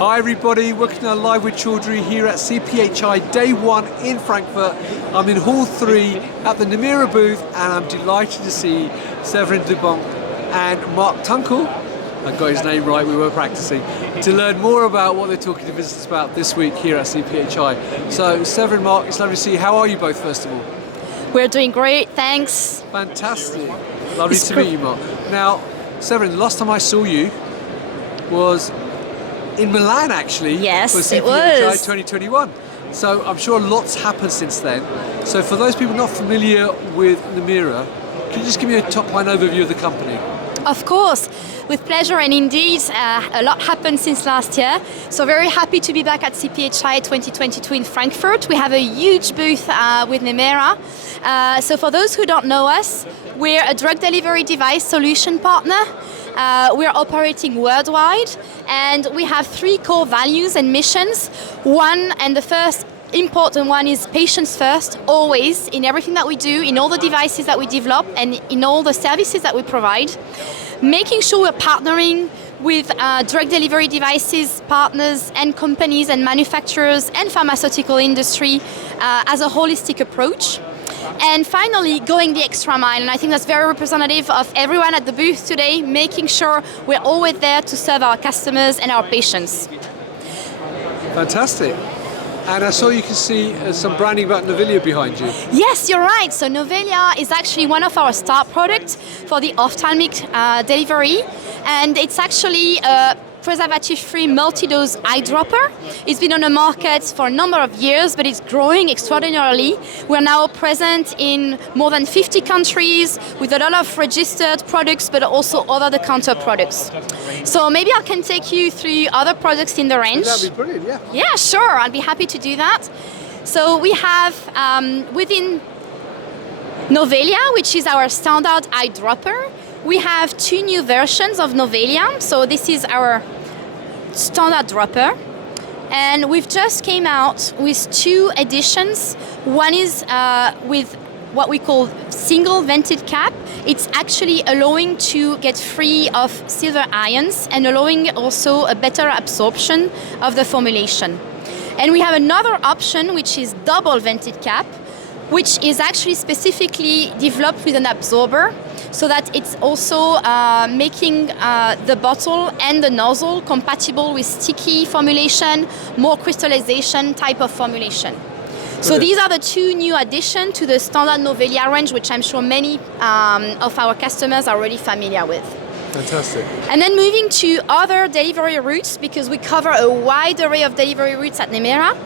Hi everybody, working on Live with Chaudhry here at CPHI Day 1 in Frankfurt. I'm in Hall 3 at the Nemera booth and I'm delighted to see Severine Duband and Mark Tunkel, I got his name right, we were practicing, to learn more about what they're talking to visitors about this week here at CPHI. So Severine, Mark, it's lovely to see you. How are you both first of all? We're doing great, thanks. Fantastic. Lovely to meet you, Mark. Now, Severine, the last time I saw you was in Milan, actually. Yes, for CPHI it was. 2021. So I'm sure lots happened since then. So for those people not familiar with Nemera, can you just give me a top-line overview of the company? Of course, with pleasure, and indeed a lot happened since last year. So very happy to be back at CPHI 2022 in Frankfurt. We have a huge booth with Nemera. So for those who don't know us, we're a drug delivery device solution partner. We're operating worldwide and we have 3 core values and missions. One, and the first important one, is patients first, always, in everything that we do, in all the devices that we develop and in all the services that we provide. Making sure we're partnering with drug delivery devices, partners and companies and manufacturers and pharmaceutical industry as a holistic approach. And finally, going the extra mile, and I think that's very representative of everyone at the booth today, making sure we're always there to serve our customers and our patients. Fantastic. And I saw you can see some branding about Novelia behind you. Yes, you're right. So Novelia is actually one of our star products for the ophthalmic delivery, and it's actually a preservative-free multi-dose eyedropper. It's been on the market for a number of years, but it's growing extraordinarily. We're now present in more than 50 countries with a lot of registered products, but also over-the-counter products. So maybe I can take you through other products in the range. That'd be brilliant, yeah. Yeah, sure. I'd be happy to do that. So we have within Novelia, which is our standard eyedropper, we have 2 new versions of Novelia. So this is our standard dropper. And we've just came out with 2 editions. One is with what we call single vented cap. It's actually allowing to get free of silver ions and allowing also a better absorption of the formulation. And we have another option, which is double vented cap, which is actually specifically developed with an absorber, so that it's also making the bottle and the nozzle compatible with sticky formulation, more crystallization type of formulation. So these are the 2 new additions to the standard Novelia range, which I'm sure many of our customers are already familiar with. Fantastic. And then moving to other delivery routes, because we cover a wide array of delivery routes at Nemera.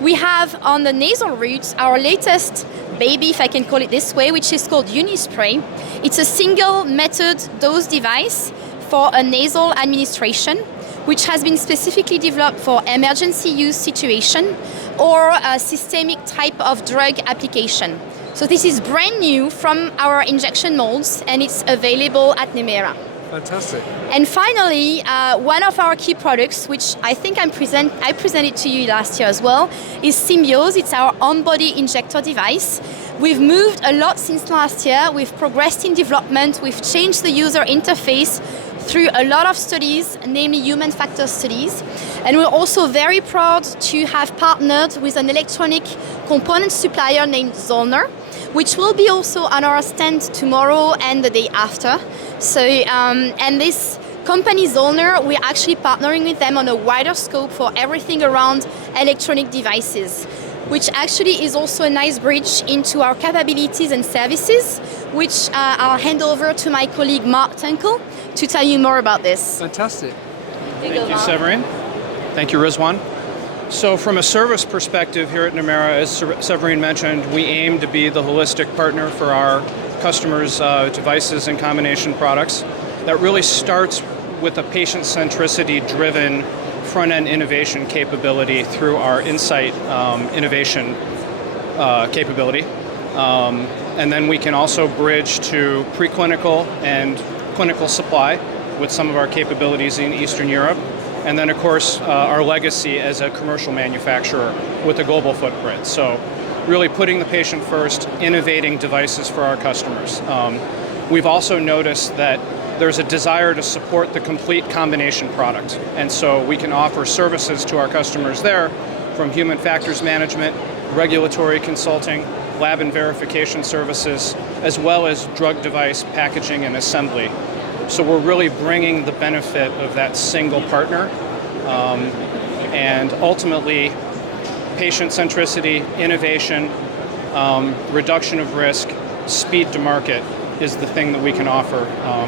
We have on the nasal route our latest baby, if I can call it this way, which is called Unispray. It's a single method dose device for a nasal administration, which has been specifically developed for emergency use situation or a systemic type of drug application. So this is brand new from our injection molds and it's available at Nemera. Fantastic. And finally, one of our key products, which I think I presented to you last year as well, is Symbiose. It's our on-body injector device. We've moved a lot since last year. We've progressed in development. We've changed the user interface through a lot of studies, namely human factor studies. And we're also very proud to have partnered with an electronic component supplier named Zollner, which will be also on our stand tomorrow and the day after. So, and this company Zollner, we're actually partnering with them on a wider scope for everything around electronic devices, which actually is also a nice bridge into our capabilities and services, which I'll hand over to my colleague Mark Tunkel to tell you more about this. Fantastic. Thank you, Severine. Thank you, Rizwan. So from a service perspective here at Nemera, as Severine mentioned, we aim to be the holistic partner for our customers' devices and combination products. That really starts with a patient centricity driven front-end innovation capability through our Insight innovation capability. And then we can also bridge to preclinical and clinical supply with some of our capabilities in Eastern Europe. And then, of course, our legacy as a commercial manufacturer with a global footprint. So really putting the patient first, innovating devices for our customers. We've also noticed that there's a desire to support the complete combination product. And so we can offer services to our customers there from human factors management, regulatory consulting, lab and verification services, as well as drug device packaging and assembly. So we're really bringing the benefit of that single partner, and ultimately patient centricity, innovation, reduction of risk, speed to market is the thing that we can offer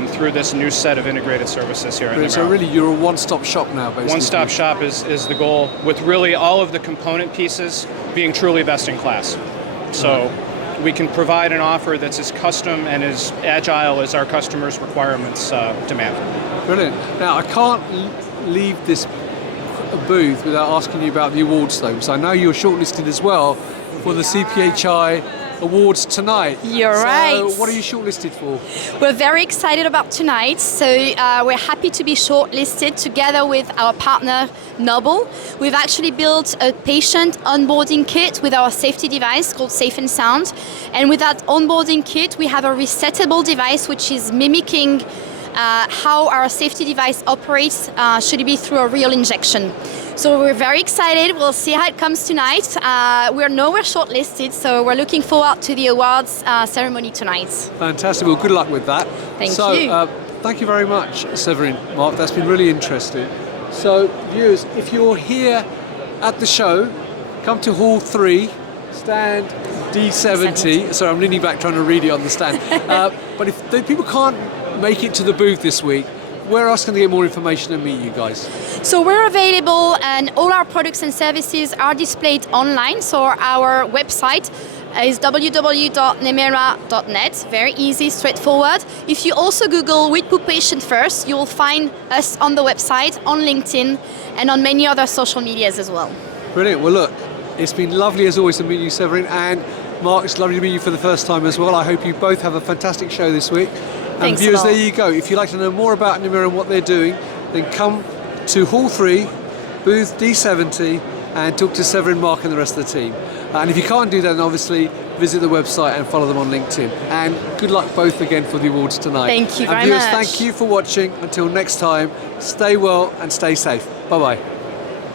through this new set of integrated services here at Nemera. So really you're a one-stop shop now, basically. One-stop shop is the goal, with really all of the component pieces being truly best in class. So we can provide an offer that's as custom and as agile as our customers' requirements demand. Brilliant. Now I can't leave this booth without asking you about the awards though, because I know you're shortlisted as well for the CPHI Awards tonight. You're right. So what are you shortlisted for? We're very excited about tonight. So we're happy to be shortlisted together with our partner Noble. We've actually built a patient onboarding kit with our safety device called Safe and Sound. And with that onboarding kit, we have a resettable device which is mimicking how our safety device operates should it be through a real injection. So we're very excited. We'll see how it comes tonight. We're nowhere shortlisted, so we're looking forward to the awards ceremony tonight. Fantastic. Well, good luck with that. Thank you. So, thank you very much, Severine, Mark. That's been really interesting. So, viewers, if you're here at the show, come to Hall 3, stand D70. Sorry, I'm leaning back trying to read it on the stand. But if the people can't make it to the booth this week, where else can they get more information and meet you guys? So we're available, and all our products and services are displayed online. So our website is www.nemera.net. Very easy, straightforward. If you also Google "We Put Patient First," you will find us on the website, on LinkedIn, and on many other social medias as well. Brilliant. Well, look, it's been lovely as always to meet you, Severine, and Mark, it's lovely to meet you for the first time as well. I hope you both have a fantastic show this week. Thanks and viewers, a lot. there you go. If you'd like to know more about Nemera and what they're doing, then come to Hall 3, booth D70, and talk to Severine, Mark and the rest of the team. And if you can't do that, then obviously visit the website and follow them on LinkedIn. And good luck both again for the awards tonight. Thank you and very viewers, much. thank you for watching. Until next time, stay well and stay safe. Bye-bye.